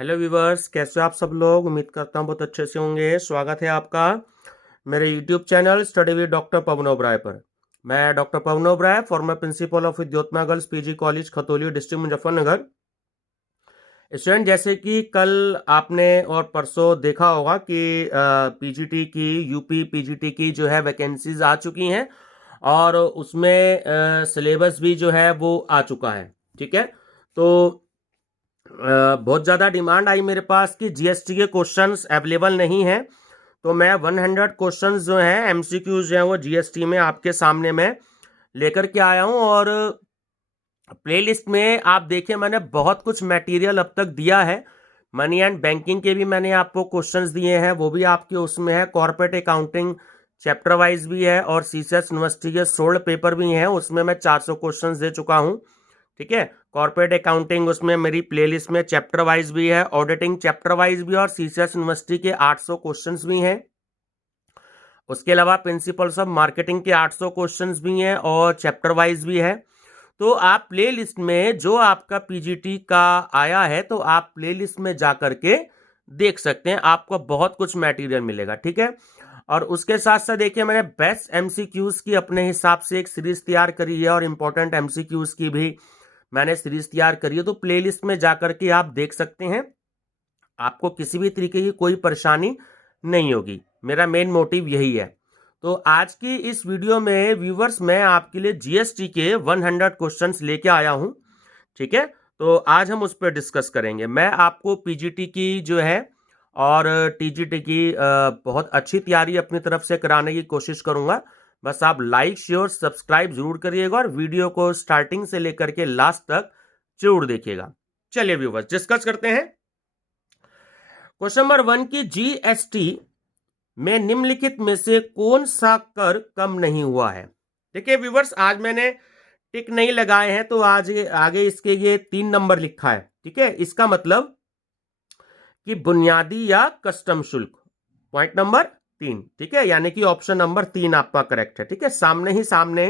Hello viewers, कैसे हो आप सब लोग। उम्मीद करता हूँ बहुत अच्छे से होंगे। स्वागत है आपका मेरे YouTube channel study with doctor Pawan Oberoi पर। मैं doctor Pawan Oberoi, former principal of Vidyottama girls PG college Khatauli district Muzaffarnagar. Student, जैसे कि कल आपने और परसों देखा होगा कि पीजीटी की यूपी पीजीटी की जो है वैकेंसीज आ चुकी हैं और उसमें सिलेबस भी जो है वो आ चुका है। ठीक है, तो बहुत ज़्यादा डिमांड आई मेरे पास कि जीएसटी के क्वेश्चंस अवेलेबल नहीं हैं, तो मैं 100 क्वेश्चंस जो हैं एमसीक्यूज जो हैं वो जीएसटी में आपके सामने मैं लेकर के आया हूं। और प्लेलिस्ट में आप देखिए, मैंने बहुत कुछ मटेरियल अब तक दिया है। मनी एंड बैंकिंग के भी मैंने आपको क्वेश्चंस दिए हैं, वो भी आपके उसमें है। कॉर्पोरेट अकाउंटिंग चैप्टर वाइज भी है और सीसीएस यूनिवर्सिटी के सोल्ड पेपर भी हैं, उसमें मैं 400 क्वेश्चंस दे चुका हूं। ठीक है, कॉर्पोरेट अकाउंटिंग उसमें मेरी प्लेलिस्ट में चैप्टर वाइज भी है, ऑडिटिंग चैप्टर वाइज भी, और सीसीएस यूनिवर्सिटी के 800 क्वेश्चंस भी हैं। उसके अलावा प्रिंसिपल्स ऑफ मार्केटिंग के 800 क्वेश्चंस भी हैं और चैप्टर वाइज भी है। तो आप प्लेलिस्ट में जो आपका पीजीटी का आया है, तो आप प्लेलिस्ट में जा करके देख सकते हैं, आपको बहुत कुछ मटेरियल मिलेगा। ठीक है, और उसके साथ साथ देखिए, मैंने बेस्ट एमसीक्यूज की अपने हिसाब से एक सीरीज तैयार करी है और इंपॉर्टेंट एमसीक्यूज की भी मैंने सीरीज तैयार करी है। तो प्लेलिस्ट में जाकर के आप देख सकते हैं, आपको किसी भी तरीके की कोई परेशानी नहीं होगी। मेरा मेन मोटिव यही है। तो आज की इस वीडियो में व्यूवर्स, मैं आपके लिए जीएसटी के 100 क्वेश्चंस लेके आया हूं। ठीक है, तो आज हम उस पर डिस्कस करेंगे। मैं आपको पीजीटी की जो है और टीजीटी की बहुत अच्छी तैयारी अपनी तरफ से कराने की कोशिश करूंगा। बस आप लाइक शेयर सब्सक्राइब जरूर करिएगा और वीडियो को स्टार्टिंग से लेकर के लास्ट तक जरूर देखिएगा। चलिए व्यूवर्स, डिस्कस करते हैं। क्वेश्चन नंबर 1 की जीएसटी में निम्नलिखित में से कौन सा कर कम नहीं हुआ है। देखिए व्यूवर्स, आज मैंने टिक नहीं लगाए हैं, तो आज आगे इसके ये 3 नंबर लिखा है। ठीक है, इसका मतलब कि बुनियादी या कस्टम शुल्क, पॉइंट नंबर 3। ठीक है, यानी कि ऑप्शन नंबर 3 आपका करेक्ट है। ठीक है, सामने ही सामने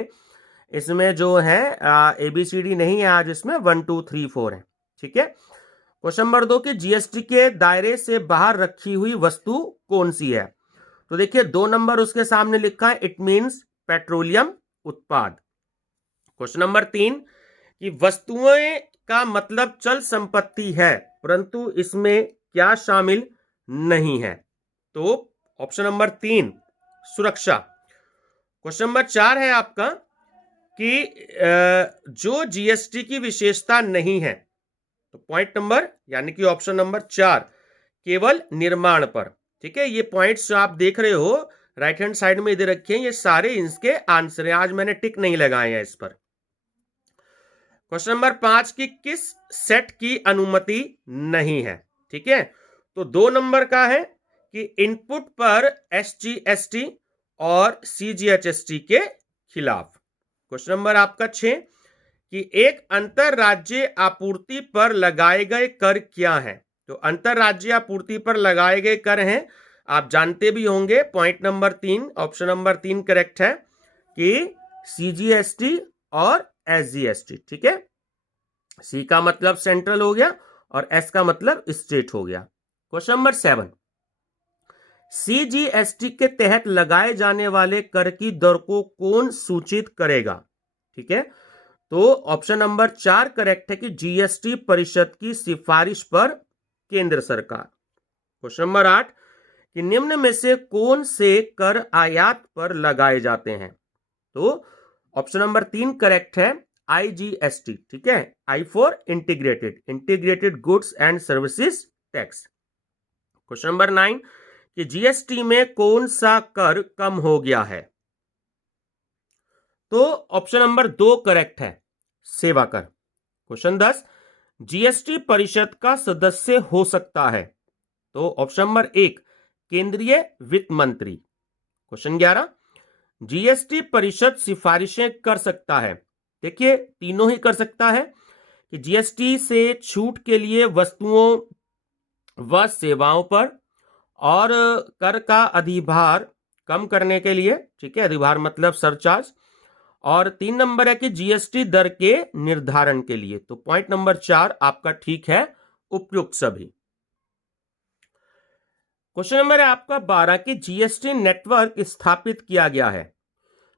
इसमें जो है एबीसीडी नहीं है, आज इसमें 1 2 3 4 है। ठीक है, क्वेश्चन नंबर 2 की जीएसटी के दायरे से बाहर रखी हुई वस्तु कौन सी है। तो देखिए 2 नंबर उसके सामने लिखा है, इट मींस पेट्रोलियम उत्पाद। क्वेश्चन नंबर 3 कि वस्तुएं का मतलब चल संपत्ति है, परंतु इसमें क्या शामिल नहीं है। तो ऑप्शन नंबर 3 सुरक्षा। क्वेश्चन नंबर 4 है आपका कि जो जीएसटी की विशेषता नहीं है, तो पॉइंट नंबर यानी कि ऑप्शन नंबर 4 केवल निर्माण पर। ठीक है, ये पॉइंट्स जो आप देख रहे हो राइट हैंड साइड में इधर रखे हैं, ये सारे इसके आंसर हैं। आज मैंने टिक नहीं लगाए हैं इस पर। क्वेश्चन नंबर 5 की किस सेट की अनुमति नहीं है। ठीक है, तो 2 नंबर का है कि इनपुट पर एसजीएसटी और सीजीएचएसटी के खिलाफ। क्वेश्चन नंबर आपका 6 कि एक अंतरराज्यीय आपूर्ति पर लगाए गए कर क्या है। तो अंतरराज्यीय आपूर्ति पर लगाए गए कर हैं, आप जानते भी होंगे। Point number 3, option number 3 correct है कि सीजीएसटी और एसजीएसटी। ठीक है, सी का मतलब सेंट्रल हो गया और एस का मतलब स्टेट हो गया। क्वेश्चन नंबर 7 सीजीएसटी के तहत लगाए जाने वाले कर की दर को कौन सूचित करेगा। ठीक है, तो ऑप्शन नंबर 4 करेक्ट है कि जीएसटी परिषद की सिफारिश पर केंद्र सरकार। क्वेश्चन नंबर 8 कि निम्न में से कौन से कर आयात पर लगाए जाते हैं। तो ऑप्शन नंबर 3 करेक्ट है, आईजीएसटी। ठीक है, I for integrated goods and services tax. Question number 9 कि जीएसटी में कौन सा कर कम हो गया है। तो ऑप्शन नंबर 2 करेक्ट है, सेवा कर। क्वेश्चन 10 जीएसटी परिषद का सदस्य हो सकता है। तो ऑप्शन नंबर 1 केंद्रीय वित्त मंत्री। क्वेश्चन 11 जीएसटी परिषद सिफारिशें कर सकता है। देखिए तीनों ही कर सकता है कि जीएसटी से छूट के लिए वस्तुओं व सेवाओं पर, और कर का अधिभार कम करने के लिए। ठीक है, अधिभार मतलब सरचार्ज। और 3 नंबर है कि जीएसटी दर के निर्धारण के लिए। तो पॉइंट नंबर 4 आपका ठीक है, उपयुक्त सभी। क्वेश्चन नंबर है आपका 12 की जीएसटी नेटवर्क स्थापित किया गया है।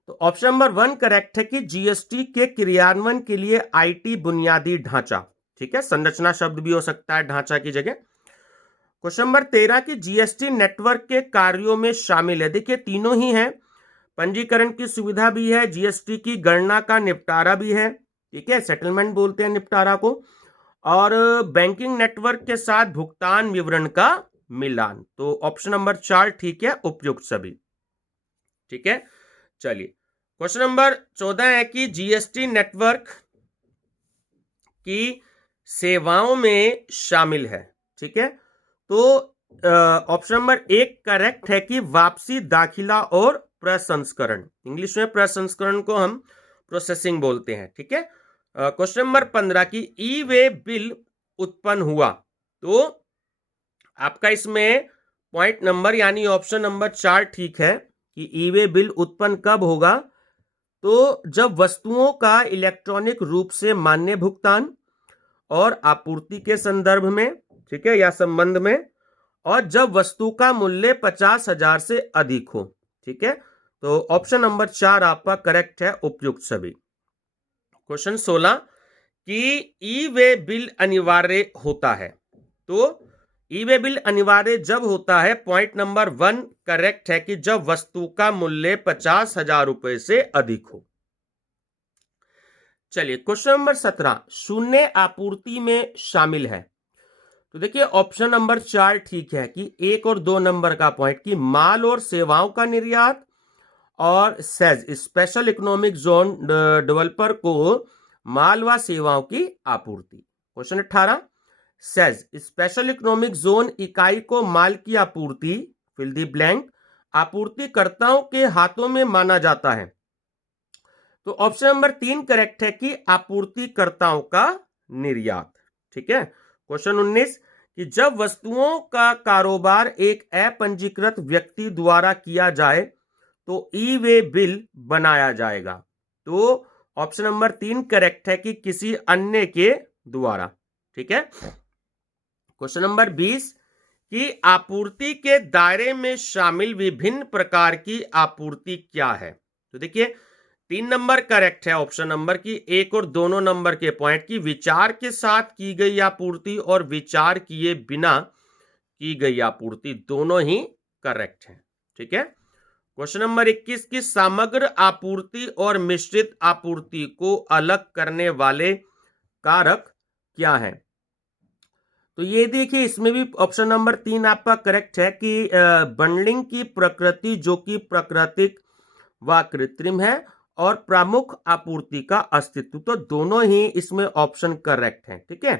तो ऑप्शन नंबर 1 करेक्ट है कि जीएसटी के क्रियान्वयन के लिए आईटी बुनियादी ढांचा, ठीक है, संरचना शब्द भी हो सकता है ढांचा की जगह। क्वेश्चन नंबर 13 की जीएसटी नेटवर्क के कार्यों में शामिल है। देखिए तीनों ही हैं, पंजीकरण की सुविधा भी है, जीएसटी की गणना का निपटारा भी है, ठीक है, सेटलमेंट बोलते हैं निपटारा को, और बैंकिंग नेटवर्क के साथ भुगतान विवरण का मिलान। तो ऑप्शन नंबर 4 ठीक है, उपयुक्त सभी, ठीक है। चलिए क्वेश्चन नंबर 14 है कि जीएसटी नेटवर्क की सेवाओं में शामिल है, ठीक है। तो ऑप्शन नंबर 1 करेक्ट है कि वापसी, दाखिला और प्रसंस्करण, इंग्लिश में प्रसंस्करण को हम प्रोसेसिंग बोलते हैं, ठीक है। क्वेश्चन नंबर 15 की ई वे बिल उत्पन्न हुआ। तो आपका इसमें पॉइंट नंबर यानी ऑप्शन नंबर 4 ठीक है कि ई वे बिल उत्पन्न कब होगा, तो जब वस्तुओं का इलेक्ट्रॉनिक रूप से मान्य भुगतान और आपूर्ति के संदर्भ में, ठीक है, या संबंध में, और जब वस्तु का मूल्य 50,000 से अधिक हो, ठीक है। तो ऑप्शन नंबर 4 आपका करेक्ट है, उपयुक्त सभी। क्वेश्चन 16 कि ई वे बिल अनिवार्य होता है। तो ई वे बिल अनिवार्य जब होता है, पॉइंट नंबर 1 करेक्ट है कि जब वस्तु का मूल्य 50,000 रुपए से अधिक हो। चलिए क्वेश्चन नंबर 17 शून्य आपूर्ति में शामिल है। तो देखिए ऑप्शन नंबर 4 ठीक है कि 1 और 2 नंबर का पॉइंट कि माल और सेवाओं का निर्यात और says special economic zone developer को माल व सेवाओं की आपूर्ति। Question 18 says special economic zone इकाई को माल की आपूर्ति, फिल द ब्लैंक, आपूर्तिकर्ताओं के हाथों में माना जाता है। तो ऑप्शन नंबर 3 करेक्ट है कि आपूर्तिकर्ताओं का निर्यात, ठीक है। क्वेश्चन 19 कि जब वस्तुओं का कारोबार एक अपंजीकृत व्यक्ति द्वारा किया जाए तो ई वे बिल बनाया जाएगा। तो ऑप्शन नंबर 3 करेक्ट है कि किसी अन्य के द्वारा, ठीक है। क्वेश्चन नंबर 20 कि आपूर्ति के दायरे में शामिल विभिन्न प्रकार की आपूर्ति क्या है। तो देखिए 3 नंबर करेक्ट है ऑप्शन नंबर की 1 और दोनों नंबर के पॉइंट की विचार के साथ की गई आपूर्ति और विचार किए बिना की गई आपूर्ति, दोनों ही करेक्ट है, ठीक है। क्वेश्चन नंबर 21 की समग्र आपूर्ति और मिश्रित आपूर्ति को अलग करने वाले कारक क्या है। तो ये देखिए इसमें भी ऑप्शन नंबर 3 आपका करेक्ट है कि बंडलिंग की प्रकृति जो कि प्राकृतिक व कृत्रिम है और प्रमुख आपूर्ति का अस्तित्व, तो दोनों ही इसमें ऑप्शन करेक्ट है, ठीक है।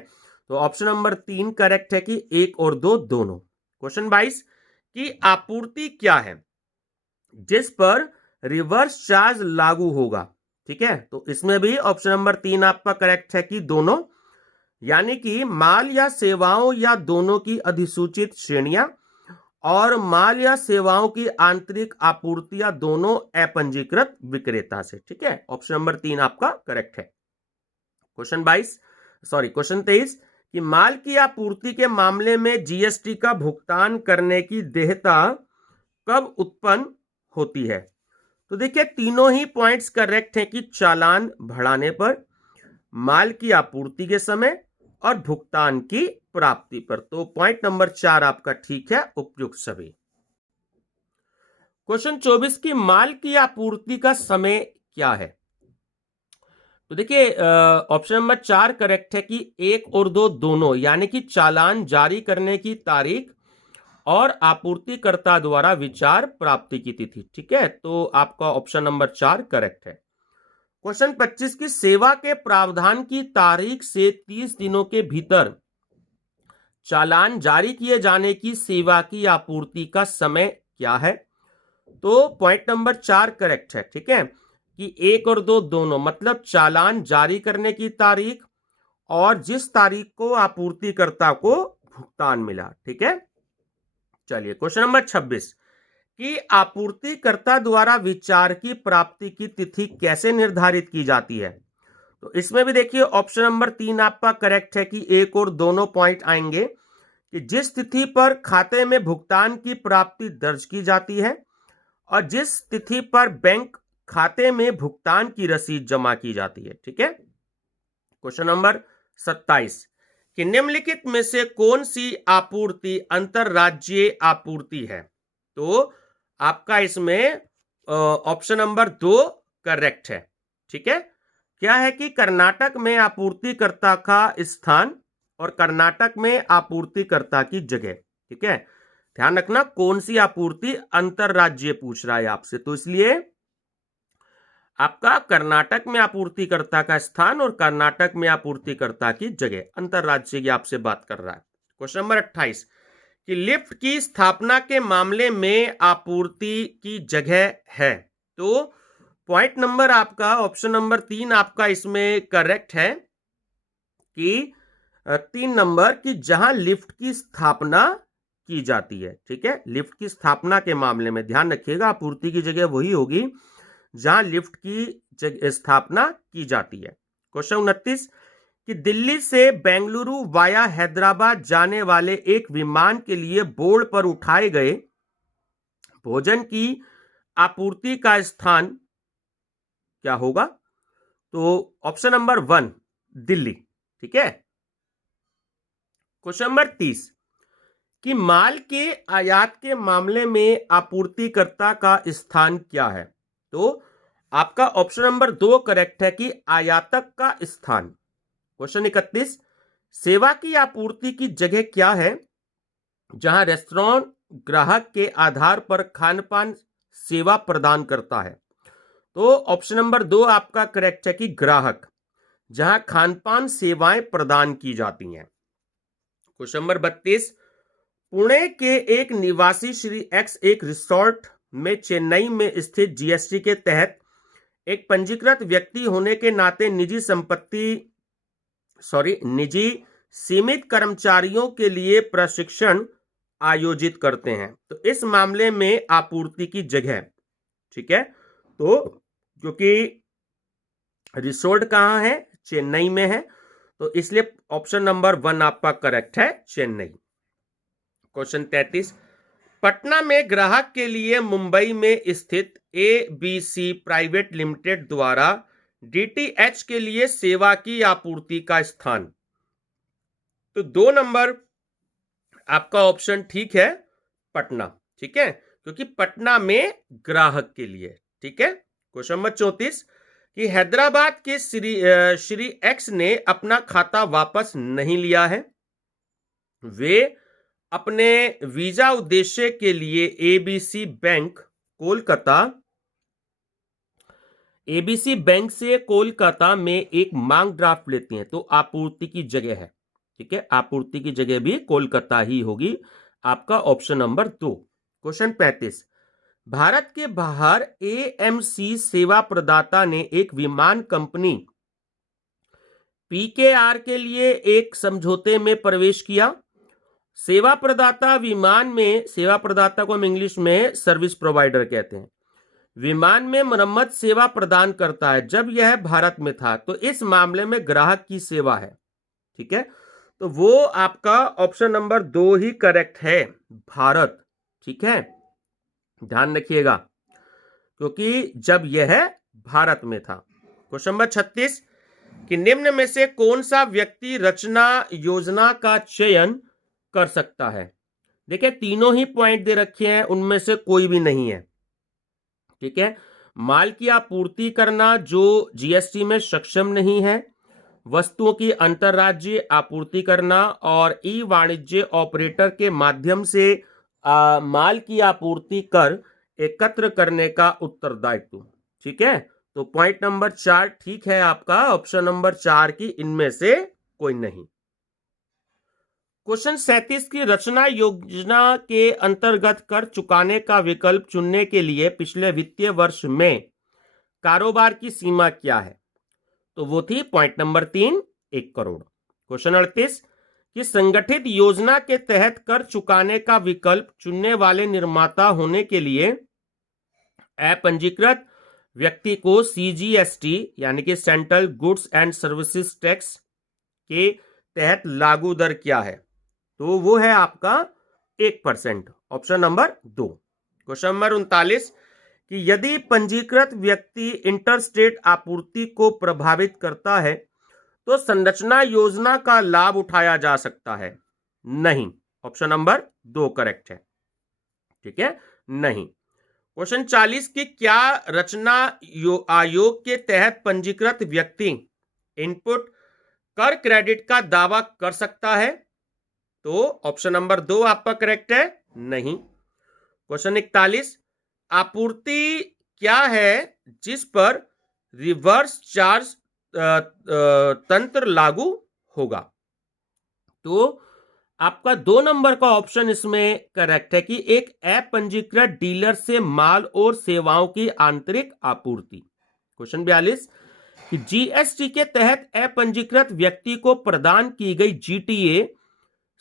तो ऑप्शन नंबर 3 करेक्ट है कि 1 और 2 दोनों। क्वेश्चन 22 की आपूर्ति क्या है जिस पर रिवर्स चार्ज लागू होगा, ठीक है। तो इसमें भी ऑप्शन नंबर 3 आपका करेक्ट है कि दोनों, यानी कि माल या सेवाओं या दोनों की अधिसूचित श्रेणियां और माल या सेवाओं की आंतरिक आपूर्ति या दोनों अपंजीकृत विक्रेता से, ठीक है। ऑप्शन नंबर 3 आपका करेक्ट है। क्वेश्चन 23 कि माल की आपूर्ति के मामले में जीएसटी का भुगतान करने की देयता कब उत्पन्न होती है। तो देखिए तीनों ही पॉइंट्स करेक्ट हैं कि चालान बढ़ाने पर, माल की आपूर्ति के समय और भुगतान की प्राप्ति पर। तो पॉइंट नंबर 4 आपका ठीक है, उपयुक्त सभी। क्वेश्चन 24 की माल की आपूर्ति का समय क्या है। तो देखिए ऑप्शन नंबर 4 करेक्ट है कि 1 और 2 दोनों, यानी कि चालान जारी करने की तारीख और आपूर्तिकर्ता द्वारा विचार प्राप्ति की तिथि, ठीक है। तो आपका ऑप्शन नंबर 4 करेक्ट है। क्वेश्चन 25 की सेवा के प्रावधान की तारीख से 30 दिनों के भीतर चालान जारी किए जाने की सेवा की आपूर्ति का समय क्या है। तो पॉइंट नंबर 4 करेक्ट है, ठीक है, कि 1 और 2 दोनों, मतलब चालान जारी करने की तारीख और जिस तारीख को आपूर्तिकर्ता को भुगतान मिला, ठीक है। चलिए क्वेश्चन नंबर 26 कि आपूर्तिकर्ता द्वारा विचार की प्राप्ति की तिथि कैसे निर्धारित की जाती है। तो इसमें भी देखिए ऑप्शन नंबर 3 आपका करेक्ट है कि 1 और दोनों पॉइंट आएंगे कि जिस तिथि पर खाते में भुगतान की प्राप्ति दर्ज की जाती है और जिस तिथि पर बैंक खाते में भुगतान की रसीद जमा की जाती है। ठीक है। क्वेश्चन नंबर 27 कि निम्नलिखित में से कौन सी आपूर्ति अंतरराज्यीय आपूर्ति है? तो आपका इसमें ऑप्शन नंबर 2 करेक्ट है। ठीक है। क्या है कि कर्नाटक में आपूर्तिकर्ता का स्थान और कर्नाटक में आपूर्तिकर्ता की जगह। ठीक है। ध्यान रखना कौन सी आपूर्ति अंतरराज्यीय पूछ रहा है आपसे, तो इसलिए आपका कर्नाटक में आपूर्तिकर्ता का स्थान और कर्नाटक में आपूर्तिकर्ता की जगह, अंतरराज्यीय की आपसे बात कर रहा है। क्वेश्चन नंबर 28 कि लिफ्ट की स्थापना के मामले में आपूर्ति की जगह है। तो पॉइंट नंबर आपका ऑप्शन नंबर 3 आपका इसमें करेक्ट है कि 3 नंबर की जहां लिफ्ट की स्थापना की जाती है। ठीक है। लिफ्ट की स्थापना के मामले में ध्यान रखिएगा आपूर्ति की जगह वही होगी जहां लिफ्ट की स्थापना की जाती है। क्वेश्चन 29 कि दिल्ली से बेंगलुरु वाया हैदराबाद जाने वाले एक विमान के लिए बोर्ड पर उठाए गए भोजन की आपूर्ति का स्थान क्या होगा? तो ऑप्शन नंबर 1 दिल्ली। ठीक है। क्वेश्चन नंबर 30 कि माल के आयात के मामले में आपूर्तिकर्ता का स्थान क्या है? तो आपका ऑप्शन नंबर 2 करेक्ट है कि आयातक का स्थान। क्वेश्चन 31 सेवा की आपूर्ति की जगह क्या है जहां रेस्टोरेंट ग्राहक के आधार पर खानपान सेवा प्रदान करता है? तो ऑप्शन नंबर 2 आपका करेक्ट है कि ग्राहक, जहां खानपान सेवाएं प्रदान की जाती हैं। क्वेश्चन नंबर 32 पुणे के एक निवासी श्री एक्स एक रिसोर्ट में चेन्नई में स्थित जीएसटी के तहत एक पंजीकृत व्यक्ति होने के नाते निजी सीमित कर्मचारियों के लिए प्रशिक्षण आयोजित करते हैं। तो इस मामले में आपूर्ति की जगह, ठीक है, तो क्योंकि रिसोर्ट कहां है? चेन्नई में है, तो इसलिए ऑप्शन नंबर 1 आपका करेक्ट है, चेन्नई। क्वेश्चन 33 पटना में ग्राहक के लिए मुंबई में स्थित ABC प्राइवेट लिमिटेड द्वारा DTH के लिए सेवा की आपूर्ति का स्थान। तो 2 नंबर आपका ऑप्शन ठीक है, पटना। ठीक है, क्योंकि पटना में ग्राहक के लिए। ठीक है। क्वेश्चन नंबर 34 कि हैदराबाद के श्री एक्स ने अपना खाता वापस नहीं लिया है। वे अपने वीजा उद्देश्य के लिए ABC बैंक से कोलकाता में एक मांग ड्राफ्ट लेते हैं, तो आपूर्ति की जगह है। ठीक है, आपूर्ति की जगह भी कोलकाता ही होगी, आपका ऑप्शन नंबर 2। क्वेश्चन 35 भारत के बाहर AMC सेवा प्रदाता ने एक विमान कंपनी PKR के लिए एक समझौते में प्रवेश किया। सेवा प्रदाता को हम इंग्लिश में सर्विस प्रोवाइडर कहते हैं, विमान में मरम्मत सेवा प्रदान करता है जब यह भारत में था, तो इस मामले में ग्राहक की सेवा है। ठीक है, तो वो आपका ऑप्शन नंबर 2 ही करेक्ट है, भारत। ठीक है, ध्यान रखिएगा, क्योंकि जब यह भारत में था। क्वेश्चन नंबर 36 कि निम्न में से कौन सा व्यक्ति रचना योजना का चयन कर सकता है? देखिए, तीनों ही पॉइंट दे रखे हैं, उनमें से कोई भी नहीं है। ठीक है, माल की आपूर्ति करना जो GST में सक्षम नहीं है, वस्तुओं की अंतरराज्यीय आपूर्ति करना और ई वाणिज्य ऑपरेटर के माध्यम से माल की आपूर्ति कर एकत्र करने का उत्तरदायित्व। ठीक है, तो पॉइंट नंबर 4 ठीक है आपका, ऑप्शन नंबर 4 की इनमें से कोई नहीं। क्वेश्चन 37 की रचना योजना के अंतर्गत कर चुकाने का विकल्प चुनने के लिए पिछले वित्तीय वर्ष में कारोबार की सीमा क्या है? तो वो थी पॉइंट नंबर 3, 1 करोड़। क्वेश्चन 38 कि संगठित योजना के तहत कर चुकाने का विकल्प चुनने वाले निर्माता होने के लिए अपंजीकृत व्यक्ति को CGST यानी कि central goods and services tax के तहत लागू दर क्या है? तो वो है आपका 1%, ऑप्शन नंबर 2। क्वेश्चन नंबर 39 कि यदि पंजीकृत व्यक्ति इंटरस्टेट आपूर्ति को प्रभावित करता है तो संरचना योजना का लाभ उठाया जा सकता है? नहीं, ऑप्शन नंबर 2 करेक्ट है। ठीक है, नहीं। क्वेश्चन 40 की क्या रचना आयोग के तहत पंजीकृत व्यक्ति इनपुट कर क्रेडिट का दावा कर सकता है? तो ऑप्शन नंबर 2 आपका करेक्ट है, नहीं। क्वेश्चन 41 आपूर्ति क्या है जिस पर रिवर्स चार्ज तंत्र लागू होगा? तो आपका 2 नंबर का ऑप्शन इसमें करेक्ट है कि एक अपंजीकृत डीलर से माल और सेवाओं की आंतरिक आपूर्ति। क्वेश्चन 42 कि जीएसटी के तहत अपंजीकृत व्यक्ति को प्रदान की गई जीटीए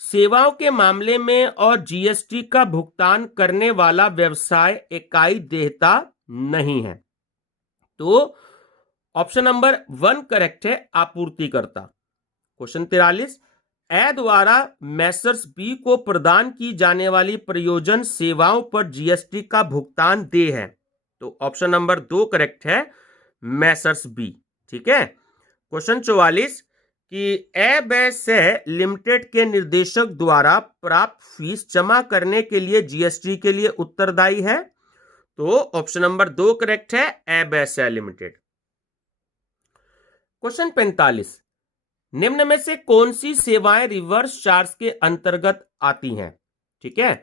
सेवाओं के मामले में और जीएसटी का भुगतान करने वाला व्यवसाय इकाई देयता नहीं है। तो ऑप्शन नंबर 1 करेक्ट है, आपूर्तिकर्ता। क्वेश्चन 43 ए द्वारा मैसर्स बी को प्रदान की जाने वाली प्रयोजन सेवाओं पर जीएसटी का भुगतान दे है। तो ऑप्शन नंबर 2 करेक्ट है, मैसर्स बी। ठीक है। क्वेश्चन 44 कि ए लिमिटेड के निर्देशक द्वारा प्राप्त फीस जमा करने के लिए जीएसटी के लिए उत्तरदायी है? तो ऑप्शन नंबर 2 करेक्ट है, ए लिमिटेड। क्वेश्चन 45 निम्न में से कौन सी सेवाएं रिवर्स चार्ज के अंतर्गत आती हैं? ठीक है,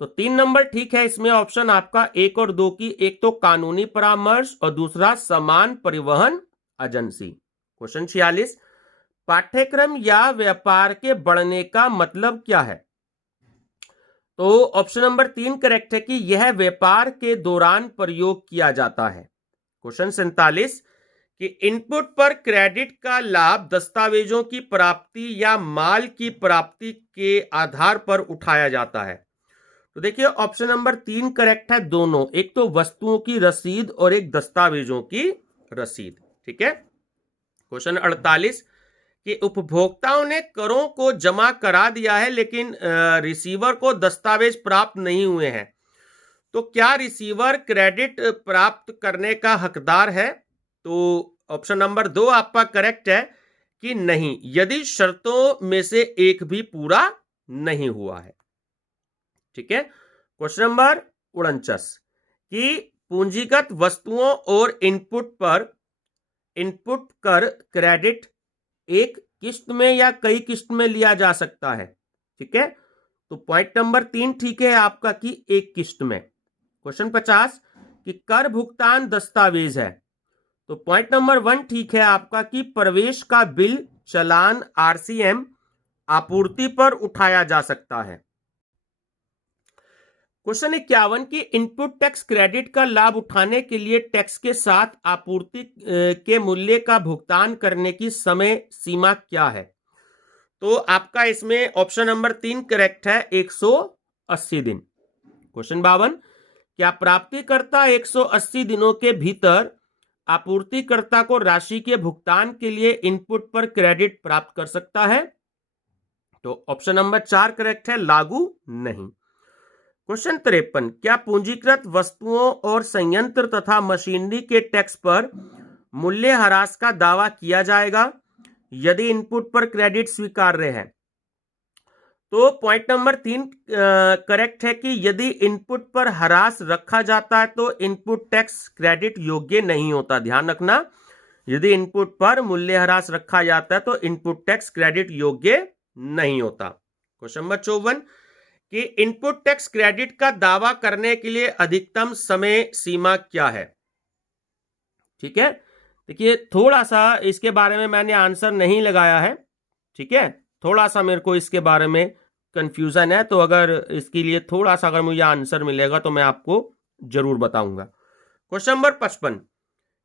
तो 3 नंबर ठीक है इसमें ऑप्शन आपका 1 और 2 की, एक तो कानूनी परामर्श और दूसरा समान परिवहन एजेंसी। क्वेश्चन 46 पाठ्यक्रम या व्यापार के बढ़ने का मतलब क्या है? तो ऑप्शन नंबर 3 करेक्ट है कि यह व्यापार के दौरान प्रयोग किया जाता है। क्वेश्चन 47 कि इनपुट पर क्रेडिट का लाभ दस्तावेजों की प्राप्ति या माल की प्राप्ति के आधार पर उठाया जाता है। तो देखिए ऑप्शन नंबर 3 करेक्ट है, दोनों, एक तो वस्तुओं की रसीद और एक दस्तावेजों की रसीद। ठीक है। क्वेश्चन 48 कि उपभोक्ताओं ने करों को जमा करा दिया है लेकिन रिसीवर को दस्तावेज प्राप्त नहीं हुए हैं, तो क्या रिसीवर क्रेडिट प्राप्त करने का हकदार है? तो ऑप्शन नंबर 2 आपका करेक्ट है कि नहीं, यदि शर्तों में से एक भी पूरा नहीं हुआ है। ठीक है। क्वेश्चन नंबर 49 कि पूंजीगत वस्तुओं और इनपुट कर क्रेडिट एक किस्त में या कई किस्त में लिया जा सकता है? ठीक है, तो पॉइंट नंबर 3 ठीक है आपका कि एक किस्त में। क्वेश्चन 50 कि कर भुगतान दस्तावेज है, तो पॉइंट नंबर 1 ठीक है आपका कि प्रवेश का बिल, चालान, आरसीएम आपूर्ति पर उठाया जा सकता है। क्वेश्चन 51 की इनपुट टैक्स क्रेडिट का लाभ उठाने के लिए टैक्स के साथ आपूर्ति के मूल्य का भुगतान करने की समय सीमा क्या है? तो आपका इसमें ऑप्शन नंबर 3 करेक्ट है, 180 दिन। क्वेश्चन 52 क्या प्राप्तिकर्ता 180 दिनों के भीतर आपूर्तिकर्ता को राशि के भुगतान के लिए इनपुट पर क्रेडिट प्राप्त कर सकता है? तो ऑप्शन नंबर 4 करेक्ट है, लागू नहीं। क्वेश्चन 53 क्या पूंजीकृत वस्तुओं और संयंत्र तथा मशीनरी के टैक्स पर मूल्यह्रास का दावा किया जाएगा यदि इनपुट पर क्रेडिट स्वीकार्य है? तो पॉइंट नंबर 3 करेक्ट है कि यदि इनपुट पर ह्रास रखा जाता है तो इनपुट टैक्स क्रेडिट योग्य नहीं होता। ध्यान रखना, यदि इनपुट पर मूल्यह्रास रखा जाता है तो इनपुट टैक्स क्रेडिट योग्य नहीं होता। क्वेश्चन नंबर 54 कि इनपुट टैक्स क्रेडिट का दावा करने के लिए अधिकतम समय सीमा क्या है? ठीक है, देखिए थोड़ा सा इसके बारे में मैंने आंसर नहीं लगाया है। ठीक है, थोड़ा सा मेरे को इसके बारे में कंफ्यूजन है, तो अगर इसके लिए थोड़ा सा अगर मुझे आंसर मिलेगा तो मैं आपको जरूर बताऊंगा। क्वेश्चन नंबर 55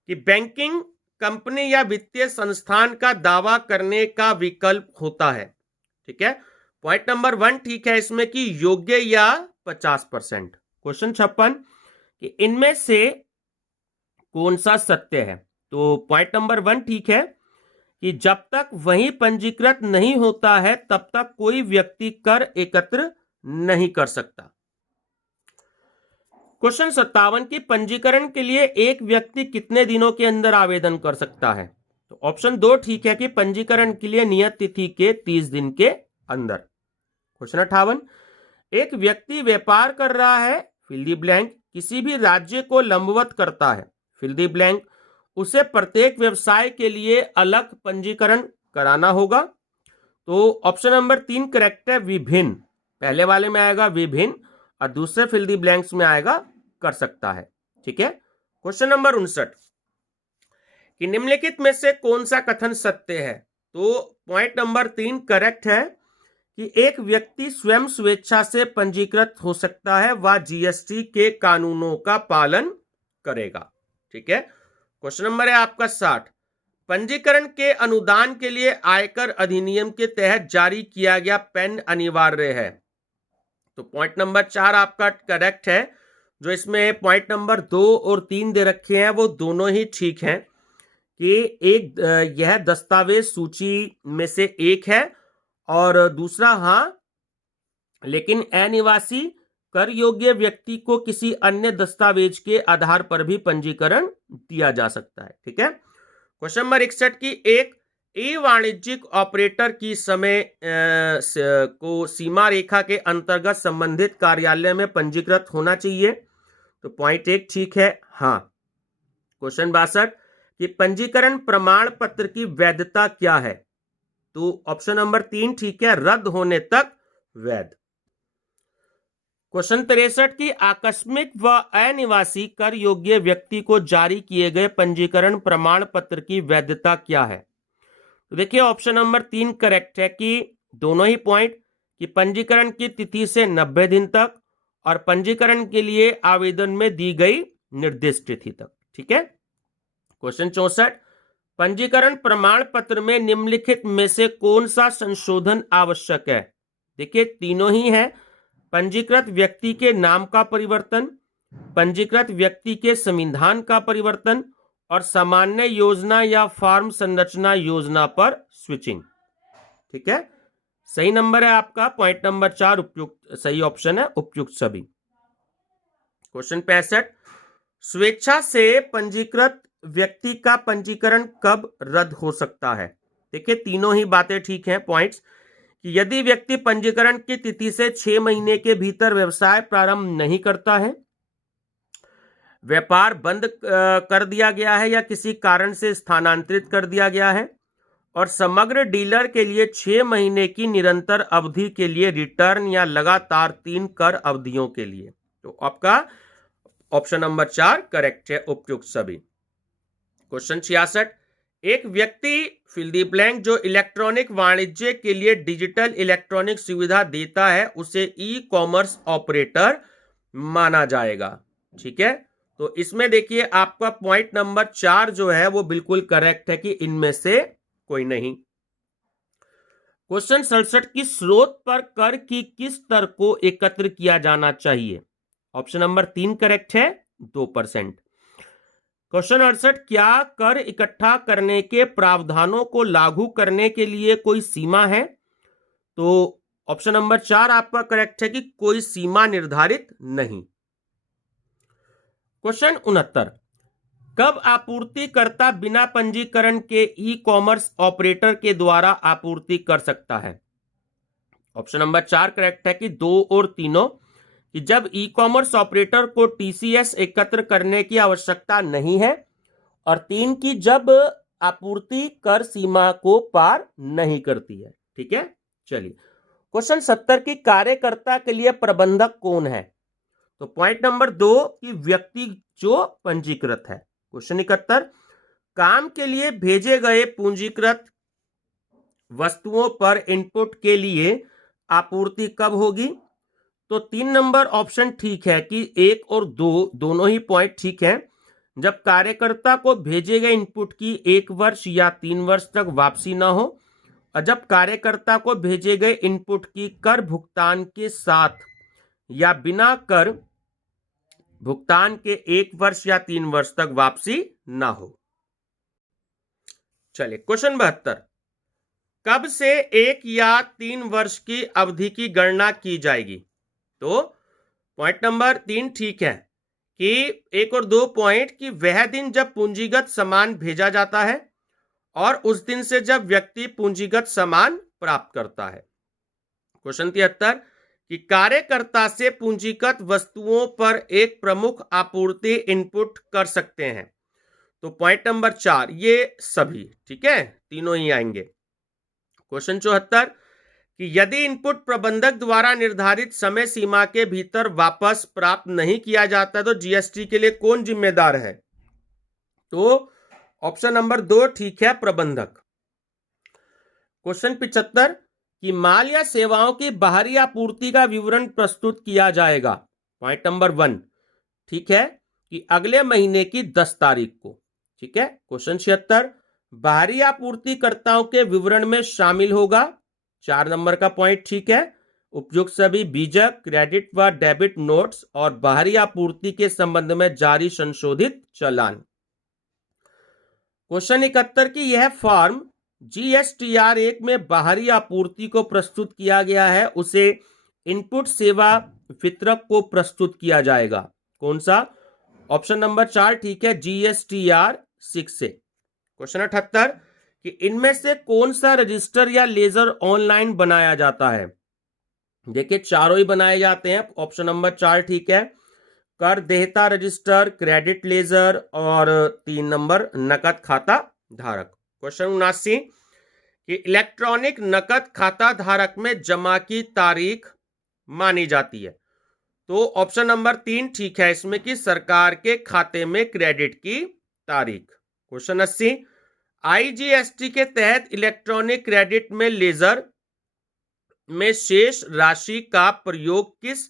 कि बैंकिंग कंपनी या वित्तीय संस्थान का दावा करने का विकल्प होता है। ठीक है, पॉइंट नंबर 1 ठीक है इसमें कि योग्य या 50%। क्वेश्चन 56 कि इनमें से कौन सा सत्य है? तो पॉइंट नंबर 1 ठीक है कि जब तक वही पंजीकृत नहीं होता है तब तक कोई व्यक्ति कर एकत्र नहीं कर सकता। क्वेश्चन 57 की पंजीकरण के लिए एक व्यक्ति कितने दिनों के अंदर आवेदन कर सकता है? तो ऑप्शन 2 ठीक है कि पंजीकरण के लिए नियत तिथि के 30 दिन के अंदर। क्वेश्चन 58, एक व्यक्ति व्यापार कर रहा है, फिल द ब्लैंक, किसी भी राज्य को लंबवत करता है, फिल द ब्लैंक, उसे प्रत्येक व्यवसाय के लिए अलग पंजीकरण कराना होगा। तो ऑप्शन नंबर 3 करेक्ट है, विभिन्न। पहले वाले में आएगा विभिन्न और दूसरे फिल द ब्लैंक्स में आएगा कर सकता है। ठीक है। क्वेश्चन नंबर 59 कि निम्नलिखित में से कौन सा कथन सत्य है? तो पॉइंट नंबर 3 करेक्ट है कि एक व्यक्ति स्वयं स्वेच्छा से पंजीकृत हो सकता है, वह जीएसटी के कानूनों का पालन करेगा। ठीक है। क्वेश्चन नंबर है आपका 60, पंजीकरण के अनुदान के लिए आयकर अधिनियम के तहत जारी किया गया पैन अनिवार्य है। तो पॉइंट नंबर 4 आपका करेक्ट है। जो इसमें पॉइंट नंबर 2 और 3 दे रखे हैं वो दोनों ही ठीक हैं कि एक यह दस्तावेज सूची में से एक है और दूसरा हां, लेकिन अनिवासी कर योग्य व्यक्ति को किसी अन्य दस्तावेज के आधार पर भी पंजीकरण दिया जा सकता है। ठीक है। क्वेश्चन नंबर 61 की एक वाणिज्यिक ऑपरेटर की समय को सीमा रेखा के अंतर्गत संबंधित कार्यालय में पंजीकृत होना चाहिए। तो पॉइंट 1 ठीक है, हाँ। क्वेश्चन 62 कि पंजीकरण प्रमाण पत्र की वैधता क्या है? तो ऑप्शन नंबर 3 ठीक है, रद्द होने तक वैध। क्वेश्चन 63 की आकस्मिक व अनिवासी कर योग्य व्यक्ति को जारी किए गए पंजीकरण प्रमाण पत्र की वैधता क्या है? तो देखिए ऑप्शन नंबर 3 करेक्ट है कि दोनों ही पॉइंट कि पंजीकरण की तिथि से 90 दिन तक और पंजीकरण के लिए आवेदन में दी गई निर्दिष्ट तिथि तक। ठीक है। क्वेश्चन 64, पंजीकरण प्रमाण पत्र में निम्नलिखित में से कौन सा संशोधन आवश्यक है? देखिए तीनों ही है, पंजीकृत व्यक्ति के नाम का परिवर्तन, पंजीकृत व्यक्ति के संविधान का परिवर्तन और सामान्य योजना या फॉर्म संरचना योजना पर स्विचिंग। ठीक है। सही नंबर है आपका पॉइंट नंबर 4 उपयुक्त सही ऑप्शन है, उपयुक्त सभी। क्वेश्चन 65, स्वेच्छा से पंजीकृत व्यक्ति का पंजीकरण कब रद्द हो सकता है? देखिए तीनों ही बातें ठीक हैं पॉइंट्स कि यदि व्यक्ति पंजीकरण की तिथि से 6 महीने के भीतर व्यवसाय प्रारंभ नहीं करता है, व्यापार बंद कर दिया गया है या किसी कारण से स्थानांतरित कर दिया गया है और समग्र डीलर के लिए 6 महीने की निरंतर अवधि के लिए रिटर्न या लगातार 3 कर अवधियों के लिए। तो आपका ऑप्शन नंबर 4 करेक्ट है, उपयुक्त सभी। क्वेश्चन 66, एक व्यक्ति फिल द ब्लैंक जो इलेक्ट्रॉनिक वाणिज्य के लिए डिजिटल इलेक्ट्रॉनिक सुविधा देता है उसे ई कॉमर्स ऑपरेटर माना जाएगा। ठीक है। तो इसमें देखिए आपका पॉइंट नंबर 4 जो है वो बिल्कुल करेक्ट है कि इनमें से कोई नहीं। क्वेश्चन 67 की स्रोत पर कर की किस दर को एकत्र किया जाना चाहिए? ऑप्शन नंबर 3 करेक्ट है, 2%। क्वेश्चन 68, क्या कर इकट्ठा करने के प्रावधानों को लागू करने के लिए कोई सीमा है? तो ऑप्शन नंबर 4 आपका करेक्ट है कि कोई सीमा निर्धारित नहीं। क्वेश्चन 69, कब आपूर्तिकर्ता बिना पंजीकरण के ई कॉमर्स ऑपरेटर के द्वारा आपूर्ति कर सकता है? ऑप्शन नंबर 4 करेक्ट है कि 2 और 3 कि जब ई कॉमर्स ऑपरेटर को टीसीएस एकत्र करने की आवश्यकता नहीं है और 3 की जब आपूर्ति कर सीमा को पार नहीं करती है। ठीक है। चलिए क्वेश्चन 70 की कार्यकर्ता के लिए प्रबंधक कौन है? तो पॉइंट नंबर 2 कि व्यक्ति जो पंजीकृत है। क्वेश्चन 71, काम के लिए भेजे गए पूंजीकृत वस्तुओं पर इनपुट के लिए आपूर्ति कब होगी? तो 3 नंबर ऑप्शन ठीक है कि 1 और 2 दोनों ही पॉइंट ठीक है। जब कार्यकर्ता को भेजे गए इनपुट की 1 वर्ष या 3 वर्ष तक वापसी न हो और जब कार्यकर्ता को भेजे गए इनपुट की कर भुगतान के साथ या बिना कर भुगतान के 1 वर्ष या 3 वर्ष तक वापसी ना हो। चलिए क्वेश्चन 72, कब से 1 या 3 वर्ष की अवधि की गणना की जाएगी? तो पॉइंट नंबर 3 ठीक है कि 1 और 2 पॉइंट कि वह दिन जब पूंजीगत सामान भेजा जाता है और उस दिन से जब व्यक्ति पूंजीगत सामान प्राप्त करता है। क्वेश्चन 73 कि कार्यकर्ता से पूंजीगत वस्तुओं पर एक प्रमुख आपूर्ति इनपुट कर सकते हैं। तो पॉइंट नंबर 4 ये सभी ठीक है, तीनों ही आएंगे। क्वेश्चन 74 कि यदि इनपुट प्रबंधक द्वारा निर्धारित समय सीमा के भीतर वापस प्राप्त नहीं किया जाता तो जीएसटी के लिए कौन जिम्मेदार है? तो ऑप्शन नंबर 2 ठीक है, प्रबंधक। क्वेश्चन 75 कि माल या सेवाओं की बाहरी आपूर्ति का विवरण प्रस्तुत किया जाएगा। पॉइंट नंबर 1 ठीक है कि अगले महीने की 10 तारीख को। ठीक है। क्वेश्चन 76 बाहरी आपूर्तिकर्ताओं के विवरण में शामिल होगा। 4 नंबर का पॉइंट ठीक है। उपयुक्त सभी बीजक, क्रेडिट व डेबिट नोट्स और बाहरी आपूर्ति के संबंध में जारी संशोधित चालान। क्वेश्चन 71 की यह फॉर्म जीएसटीआर 1 में बाहरी आपूर्ति को प्रस्तुत किया गया है, उसे इनपुट सेवा वितरक को प्रस्तुत किया जाएगा। कौन सा? ऑप्शन नंबर 4 ठीक है, जीएसटीआर 6 से। क्वेश्चन 78 कि इनमें से कौन सा रजिस्टर या लेजर ऑनलाइन बनाया जाता है? देखिए चारों ही बनाए जाते हैं। ऑप्शन नंबर 4 ठीक है, कर देयता रजिस्टर, क्रेडिट लेजर और 3 नंबर नकद खाता धारक। क्वेश्चन 79 कि इलेक्ट्रॉनिक नकद खाता धारक में जमा की तारीख मानी जाती है। तो ऑप्शन नंबर 3 ठीक है इसमें कि सरकार के खाते में क्रेडिट की तारीख। क्वेश्चन 80 आईजीएसटी के तहत इलेक्ट्रॉनिक क्रेडिट में लेजर में शेष राशि का प्रयोग किस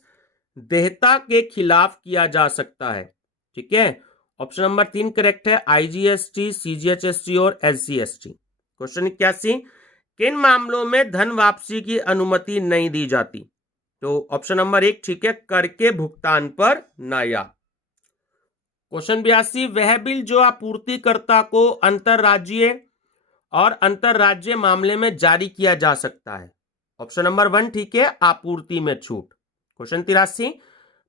देयता के खिलाफ किया जा सकता है? ठीक है, ऑप्शन नंबर 3 करेक्ट है, आईजीएसटी, सीजीएचएसटी और एसजीएसटी। क्वेश्चन 81 किन मामलों में धन वापसी की अनुमति नहीं दी जाती? तो ऑप्शन नंबर 1 ठीक है, कर के भुगतान पर नायाब। क्वेश्चन 82 वह बिल जो आपूर्तिकर्ता को अंतरराज्यीय और अंतरराज्य मामले में जारी किया जा सकता है। ऑप्शन नंबर 1 ठीक है, आपूर्ति में छूट। क्वेश्चन 83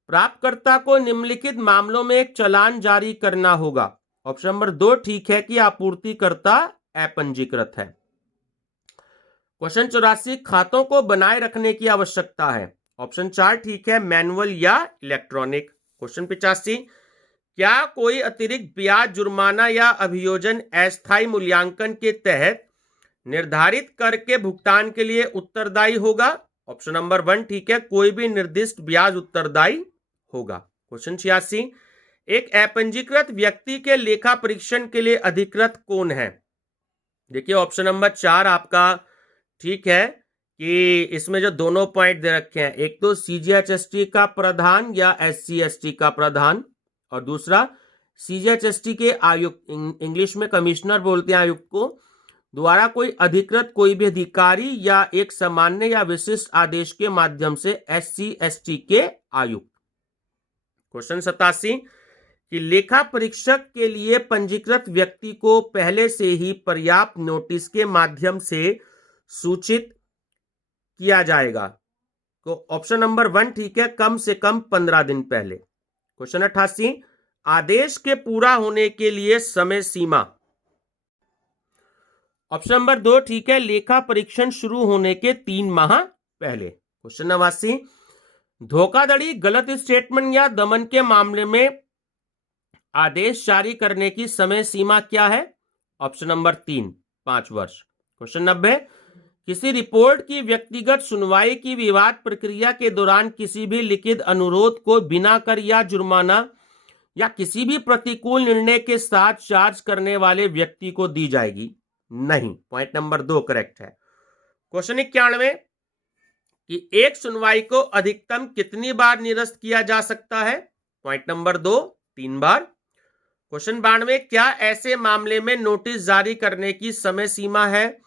प्राप्तकर्ता को निम्नलिखित मामलों में एक चालान जारी करना होगा। ऑप्शन नंबर 2 ठीक है कि आपूर्तिकर्ता अपंजीकृत है। क्वेश्चन 84 खातों को बनाए रखने की आवश्यकता है। ऑप्शन 4 ठीक है, मैनुअल या इलेक्ट्रॉनिक। क्वेश्चन 85 क्या कोई अतिरिक्त ब्याज, जुर्माना या अभियोजन अस्थायी मूल्यांकन के तहत निर्धारित कर के भुगतान के लिए उत्तरदायी होगा? ऑप्शन नंबर 1 ठीक है, कोई भी निर्दिष्ट ब्याज उत्तरदायी होगा। क्वेश्चन 86 एक अपंजीकृत व्यक्ति के लेखा परीक्षण के लिए अधिकृत कौन है? देखिए ऑप्शन नंबर 4 आपका ठीक है कि इसमें जो दोनों पॉइंट दे रखे हैं, एक तो सीजीएचएसटी का प्रधान या एससीएसटी का प्रधान और दूसरा सीजीएचएसटी के आयुक्त, इंग्लिश में कमिश्नर बोलते हैं आयुक्त को, द्वारा कोई अधिकृत कोई भी अधिकारी या एक सामान्य या विशिष्ट आदेश के माध्यम से एससी/एसटी के आयुक्त। क्वेश्चन 87 कि लेखा परीक्षक के लिए पंजीकृत व्यक्ति को पहले से ही पर्याप्त नोटिस के माध्यम से सूचित किया जाएगा। तो ऑप्शन नंबर 1 ठीक है, कम से कम 15 दिन पहले। क्वेश्चन 88 आदेश के पूरा होने के लिए समय सीमा। ऑप्शन नंबर 2 ठीक है, लेखा परीक्षण शुरू होने के 3 माह पहले। क्वेश्चन 89 धोखाधड़ी, गलत स्टेटमेंट या दमन के मामले में आदेश जारी करने की समय सीमा क्या है? ऑप्शन नंबर 3 5 वर्ष। क्वेश्चन 90 किसी रिपोर्ट की व्यक्तिगत सुनवाई की विवाद प्रक्रिया के दौरान किसी भी लिखित अनुरोध को बिना कर या जुर्माना या किसी भी प्रतिकूल निर्णय के साथ चार्ज करने वाले व्यक्ति को दी जाएगी नहीं। पॉइंट नंबर 2 करेक्ट है। क्वेश्चन 91 कि एक सुनवाई को अधिकतम कितनी बार निरस्त किया जा सकता है? पॉइंट नंबर 2 3 बार। क्वेश्चन 92 क्या ऐसे मामले में नोटिस जारी करने की समय सीमा है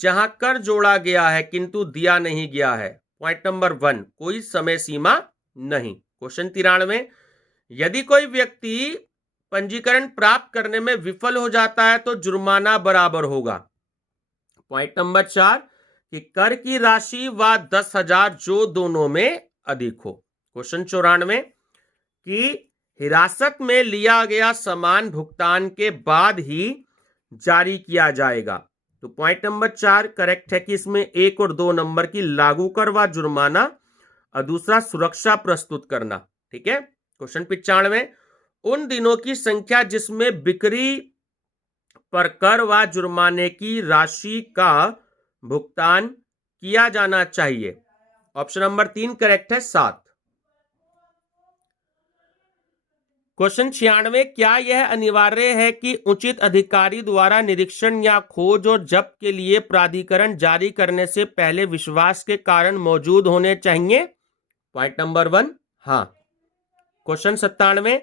जहां कर जोड़ा गया है किंतु दिया नहीं गया है? पॉइंट नंबर 1 कोई समय सीमा नहीं। क्वेश्चन 93 यदि कोई व्यक्ति पंजीकरण प्राप्त करने में विफल हो जाता है तो जुर्माना बराबर होगा। पॉइंट नंबर 4 कि कर की राशि व 10,000 जो दोनों में अधिक हो। क्वेश्चन 94 कि हिरासत में लिया गया सामान भुगतान के बाद ही जारी किया जाएगा। तो पॉइंट नंबर 4 करेक्ट है कि इसमें 1 और 2 नंबर की लागू कर व जुर्माना और दूसरा सुरक्षा प्रस्तुत करना। ठीक है। क्वेश्चन 95 उन दिनों की संख्या जिसमें बिक्री पर कर व जुर्माने की राशि का भुगतान किया जाना चाहिए। ऑप्शन नंबर 3 करेक्ट है 7। क्वेश्चन 96 क्या यह अनिवार्य है कि उचित अधिकारी द्वारा निरीक्षण या खोज और जब्त के लिए प्राधिकरण जारी करने से पहले विश्वास के कारण मौजूद होने चाहिए। पॉइंट नंबर 1 हाँ। क्वेश्चन 97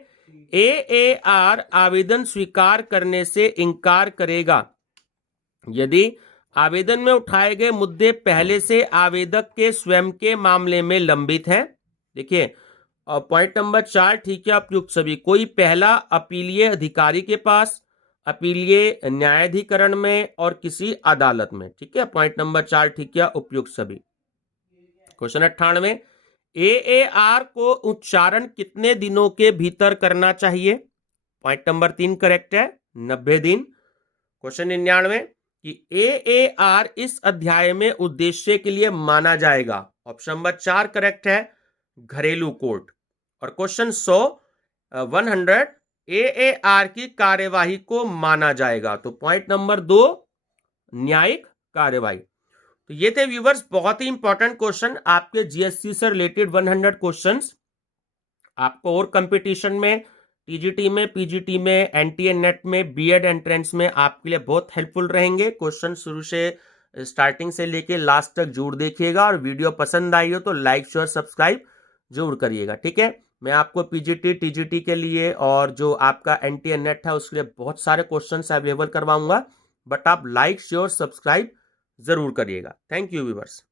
AAR आवेदन स्वीकार करने से इनकार करेगा यदि आवेदन में उठाए गए मुद्दे पहले से आवेदक के स्वयं के मामले में लंबित हैं। देखिए और पॉइंट नंबर 4 ठीक है उपयुक्त सभी। कोई पहला अपीलीय अधिकारी के पास, अपीलीय न्यायाधिकरण में और किसी अदालत में। ठीक है। पॉइंट नंबर 4 ठीक है उपयुक्त सभी। क्वेश्चन 98 AAR को उच्चारण कितने दिनों के भीतर करना चाहिए। पॉइंट नंबर 3 करेक्ट है 90 दिन। क्वेश्चन 99 कि AAR इस अध्याय में उद्देश्य के लिए माना जाएगा। ऑप्शन नंबर 4 करेक्ट है घरेलू कोर्ट। और क्वेश्चन 100 AAR की कार्यवाही को माना जाएगा। तो पॉइंट नंबर 2 न्यायिक कार्यवाही। तो ये थे व्यूवर्स बहुत ही इंपॉर्टेंट क्वेश्चन आपके जीएससी से रिलेटेड 100 क्वेश्चंस। आपको और कंपटीशन में टीजीटी में, पीजीटी में, एनटीए नेट में, बीएड एंट्रेंस में आपके लिए बहुत हेल्पफुल रहेंगे। क्वेश्चन शुरू से स्टार्टिंग से लेके लास्ट तक जरूर देखिएगा और वीडियो पसंद आई हो तो लाइक शेयर सब्सक्राइब जरूर करिएगा। ठीक है। मैं आपको पीजीटी टीजीटी के लिए और जो आपका एनटीए नेट है उसके लिए बहुत सारे क्वेश्चंस अवेलेबल करवाऊंगा, बट आप लाइक शेयर सब्सक्राइब जरूर करिएगा। Thank you viewers.